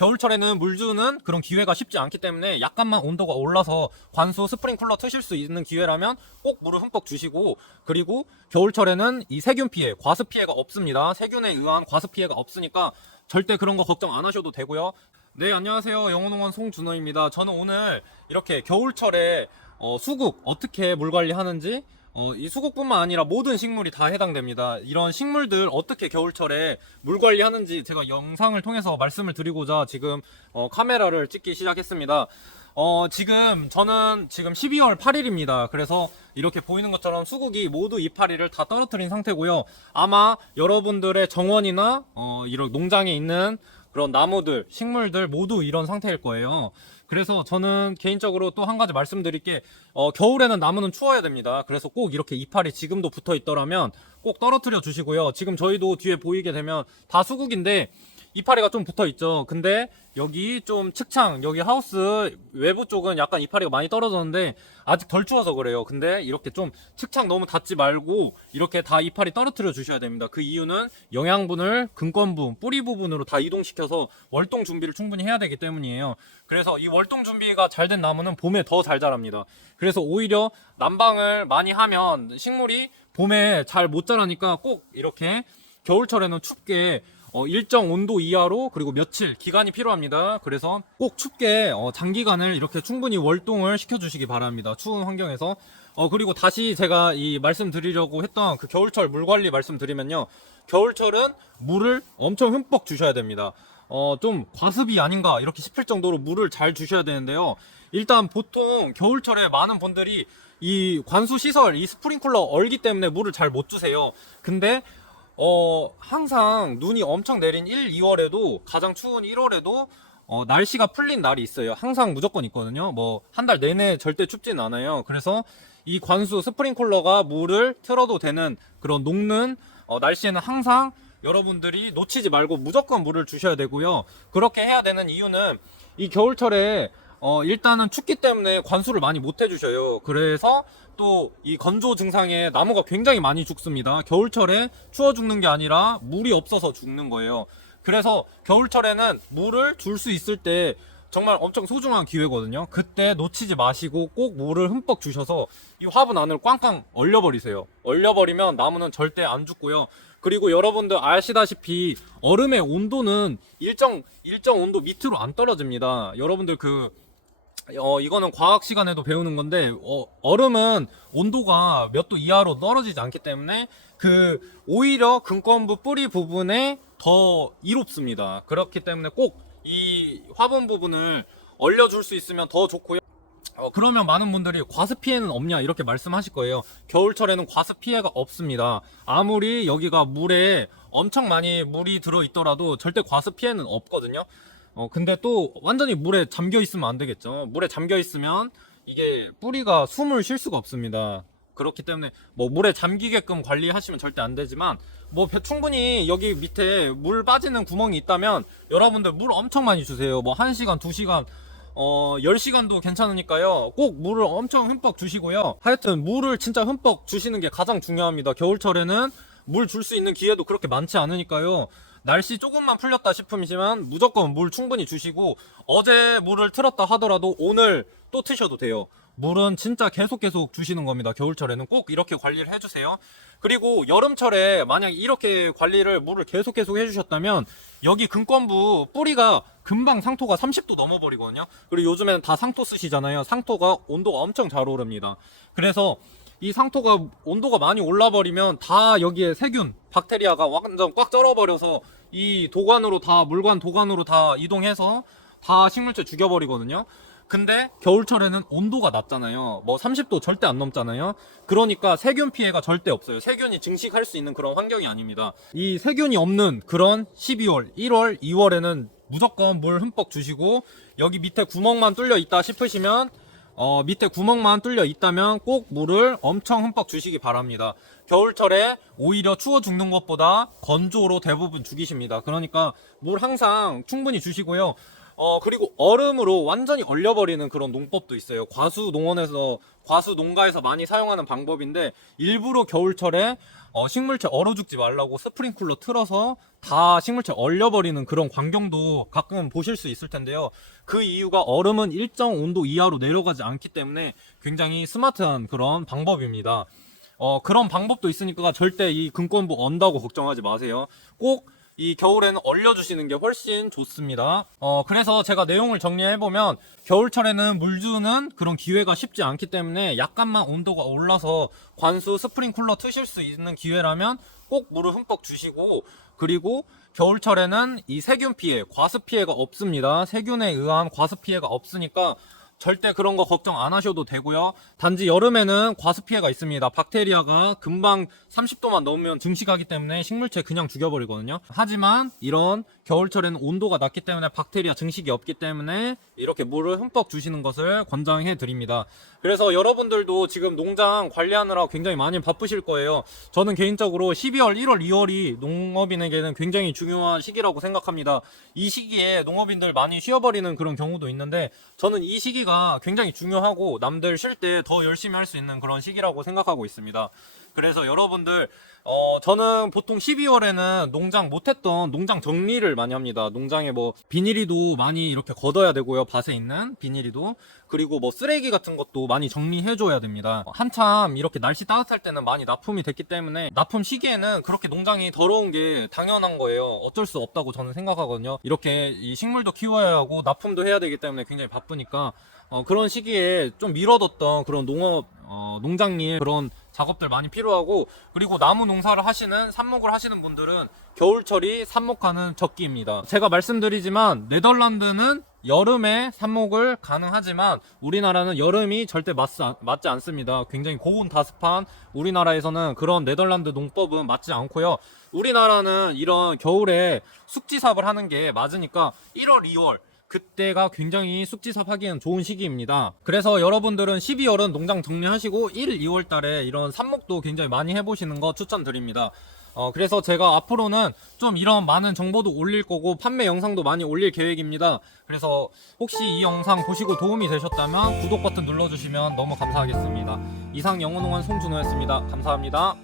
겨울철에는 물 주는 그런 기회가 쉽지 않기 때문에 약간만 온도가 올라서 관수 스프링 쿨러 트실 수 있는 기회라면 꼭 물을 흠뻑 주시고 그리고 겨울철에는 이 세균 피해, 과습 피해가 없습니다. 세균에 의한 과습 피해가 없으니까 절대 그런 거 걱정 안 하셔도 되고요. 네, 안녕하세요. 영혼농원 송준호입니다. 저는 오늘 이렇게 겨울철에 어, 수국 어떻게 물 관리하는지 어, 이 수국뿐만 아니라 모든 식물이 다 해당됩니다. 이런 식물들 어떻게 겨울철에 물 관리하는지 제가 영상을 통해서 말씀을 드리고자 지금 어, 카메라를 찍기 시작했습니다. 어, 지금 저는 지금 12월 8일입니다. 그래서 이렇게 보이는 것처럼 수국이 모두 이파리를 다 떨어뜨린 상태고요. 아마 여러분들의 정원이나 어, 이런 농장에 있는 그런 나무들, 식물들 모두 이런 상태일 거예요. 그래서 저는 개인적으로 또 한 가지 말씀드릴 게 어, 겨울에는 나무는 추워야 됩니다. 그래서 꼭 이렇게 이파리 지금도 붙어 있더라면 꼭 떨어뜨려 주시고요. 지금 저희도 뒤에 보이게 되면 다 수국인데 이파리가 좀 붙어 있죠. 근데 여기 좀 측창, 여기 하우스 외부 쪽은 약간 이파리가 많이 떨어졌는데 아직 덜 추워서 그래요. 근데 이렇게 좀 측창 너무 닿지 말고 이렇게 다 이파리 떨어뜨려 주셔야 됩니다. 그 이유는 영양분을 근권부, 뿌리 부분으로 다 이동시켜서 월동 준비를 충분히 해야 되기 때문이에요. 그래서 이 월동 준비가 잘 된 나무는 봄에 더 잘 자랍니다. 그래서 오히려 난방을 많이 하면 식물이 봄에 잘 못 자라니까 꼭 이렇게 겨울철에는 춥게 어, 일정 온도 이하로 그리고 며칠 기간이 필요합니다. 그래서 꼭 춥게 어, 장기간을 이렇게 충분히 월동을 시켜주시기 바랍니다. 추운 환경에서 어, 그리고 다시 제가 이 말씀드리려고 했던 그 겨울철 물 관리 말씀드리면요. 겨울철은 물을 엄청 흠뻑 주셔야 됩니다. 어, 좀 과습이 아닌가 이렇게 싶을 정도로 물을 잘 주셔야 되는데요. 일단 보통 겨울철에 많은 분들이 이 관수 시설, 이 스프링쿨러 얼기 때문에 물을 잘 못 주세요. 근데 어, 항상 눈이 엄청 내린 1, 2월에도 가장 추운 1월에도 어, 날씨가 풀린 날이 있어요. 항상 무조건 있거든요. 뭐 한 달 내내 절대 춥진 않아요. 그래서 이 관수 스프링쿨러가 물을 틀어도 되는 그런 녹는 어, 날씨에는 항상 여러분들이 놓치지 말고 무조건 물을 주셔야 되고요. 그렇게 해야 되는 이유는 이 겨울철에 어, 일단은 춥기 때문에 관수를 많이 못 해주셔요. 그래서 또 이 건조 증상에 나무가 굉장히 많이 죽습니다. 겨울철에 추워 죽는 게 아니라 물이 없어서 죽는 거예요. 그래서 겨울철에는 물을 줄 수 있을 때 정말 엄청 소중한 기회거든요. 그때 놓치지 마시고 꼭 물을 흠뻑 주셔서 이 화분 안을 꽝꽝 얼려버리세요. 얼려버리면 나무는 절대 안 죽고요. 그리고 여러분들 아시다시피 얼음의 온도는 일정 일정 온도 밑으로 안 떨어집니다. 여러분들 그 어, 이거는 과학 시간에도 배우는 건데, 어, 얼음은 온도가 몇 도 이하로 떨어지지 않기 때문에, 그, 오히려 근권부 뿌리 부분에 더 이롭습니다. 그렇기 때문에 꼭 이 화분 부분을 얼려줄 수 있으면 더 좋고요. 어, 그러면 많은 분들이 과습 피해는 없냐 이렇게 말씀하실 거예요. 겨울철에는 과습 피해가 없습니다. 아무리 여기가 물에 엄청 많이 물이 들어 있더라도 절대 과습 피해는 없거든요. 어, 근데 또 완전히 물에 잠겨 있으면 안 되겠죠. 물에 잠겨 있으면 이게 뿌리가 숨을 쉴 수가 없습니다. 그렇기 때문에 뭐 물에 잠기게끔 관리하시면 절대 안 되지만 뭐 배- 충분히 여기 밑에 물 빠지는 구멍이 있다면 여러분들 물 엄청 많이 주세요. 뭐 1시간, 2시간 어, 10시간도 괜찮으니까요. 꼭 물을 엄청 흠뻑 주시고요. 하여튼 물을 진짜 흠뻑 주시는 게 가장 중요합니다. 겨울철에는 물 줄 수 있는 기회도 그렇게 많지 않으니까요. 날씨 조금만 풀렸다 싶으시면 무조건 물 충분히 주시고 어제 물을 틀었다 하더라도 오늘 또 트셔도 돼요. 물은 진짜 계속 계속 주시는 겁니다. 겨울철에는 꼭 이렇게 관리를 해주세요. 그리고 여름철에 만약 이렇게 관리를 물을 계속 계속 해주셨다면 여기 근권부 뿌리가 금방 상토가 30도 넘어버리거든요. 그리고 요즘에는 다 상토 쓰시잖아요. 상토가 온도가 엄청 잘 오릅니다. 그래서 이 상토가 온도가 많이 올라버리면 다 여기에 세균, 박테리아가 완전 꽉 쩔어버려서 이 도관으로 다 물관 도관으로 다 이동해서 다 식물체 죽여버리거든요. 근데 겨울철에는 온도가 낮잖아요. 뭐 30도 절대 안 넘잖아요. 그러니까 세균 피해가 절대 없어요. 세균이 증식할 수 있는 그런 환경이 아닙니다. 이 세균이 없는 그런 12월, 1월, 2월에는 무조건 물 흠뻑 주시고 여기 밑에 구멍만 뚫려 있다 싶으시면 어, 밑에 구멍만 뚫려 있다면 꼭 물을 엄청 흠뻑 주시기 바랍니다. 겨울철에 오히려 추워 죽는 것보다 건조로 대부분 죽이십니다. 그러니까 물 항상 충분히 주시고요. 어, 그리고 얼음으로 완전히 얼려버리는 그런 농법도 있어요. 과수 농원에서, 과수 농가에서 많이 사용하는 방법인데, 일부러 겨울철에 어, 식물체 얼어 죽지 말라고 스프링쿨러 틀어서 다 식물체 얼려버리는 그런 광경도 가끔 보실 수 있을 텐데요. 그 이유가 얼음은 일정 온도 이하로 내려가지 않기 때문에 굉장히 스마트한 그런 방법입니다. 어, 그런 방법도 있으니까 절대 이 금권부 언다고 걱정하지 마세요. 꼭 이 겨울에는 얼려주시는 게 훨씬 좋습니다. 어, 그래서 제가 내용을 정리해보면, 겨울철에는 물 주는 그런 기회가 쉽지 않기 때문에 약간만 온도가 올라서 관수 스프링 쿨러 트실 수 있는 기회라면 꼭 물을 흠뻑 주시고, 그리고 겨울철에는 이 세균 피해, 과습 피해가 없습니다. 세균에 의한 과습 피해가 없으니까 절대 그런 거 걱정 안 하셔도 되고요. 단지 여름에는 과습 피해가 있습니다. 박테리아가 금방 30도만 넘으면 증식하기 때문에 식물체 그냥 죽여버리거든요. 하지만 이런 겨울철에는 온도가 낮기 때문에 박테리아 증식이 없기 때문에 이렇게 물을 흠뻑 주시는 것을 권장해 드립니다. 그래서 여러분들도 지금 농장 관리하느라 굉장히 많이 바쁘실 거예요. 저는 개인적으로 12월, 1월, 2월이 농업인에게는 굉장히 중요한 시기라고 생각합니다. 이 시기에 농업인들 많이 쉬어버리는 그런 경우도 있는데 저는 이 시기가 굉장히 중요하고 남들 쉴 때 더 열심히 할 수 있는 그런 시기라고 생각하고 있습니다. 그래서 여러분들 어 저는 보통 12월에는 농장 못했던 농장 정리를 많이 합니다. 농장에 뭐 비닐이도 많이 이렇게 걷어야 되고요. 밭에 있는 비닐이도 그리고 뭐 쓰레기 같은 것도 많이 정리해줘야 됩니다. 한참 이렇게 날씨 따뜻할 때는 많이 납품이 됐기 때문에 납품 시기에는 그렇게 농장이 더러운 게 당연한 거예요. 어쩔 수 없다고 저는 생각하거든요. 이렇게 이 식물도 키워야 하고 납품도 해야 되기 때문에 굉장히 바쁘니까 어, 그런 시기에 좀 미뤄뒀던 그런 농업 어, 농장일 그런 작업들 많이 필요하고 그리고 나무 농사를 하시는 삽목을 하시는 분들은 겨울철이 삽목하는 적기입니다. 제가 말씀드리지만 네덜란드는 여름에 삽목을 가능하지만 우리나라는 여름이 절대 맞지, 않- 맞지 않습니다. 굉장히 고온 다습한 우리나라에서는 그런 네덜란드 농법은 맞지 않고요. 우리나라는 이런 겨울에 숙지삽을 하는 게 맞으니까 1월, 2월 그때가 굉장히 숙지삽 하기엔 좋은 시기입니다. 그래서 여러분들은 12월은 농장 정리하시고 1, 2월 달에 이런 삽목도 굉장히 많이 해보시는 거 추천드립니다. 어, 그래서 제가 앞으로는 좀 이런 많은 정보도 올릴 거고 판매 영상도 많이 올릴 계획입니다. 그래서 혹시 이 영상 보시고 도움이 되셨다면 구독 버튼 눌러주시면 너무 감사하겠습니다. 이상 영어농원 송준호였습니다. 감사합니다.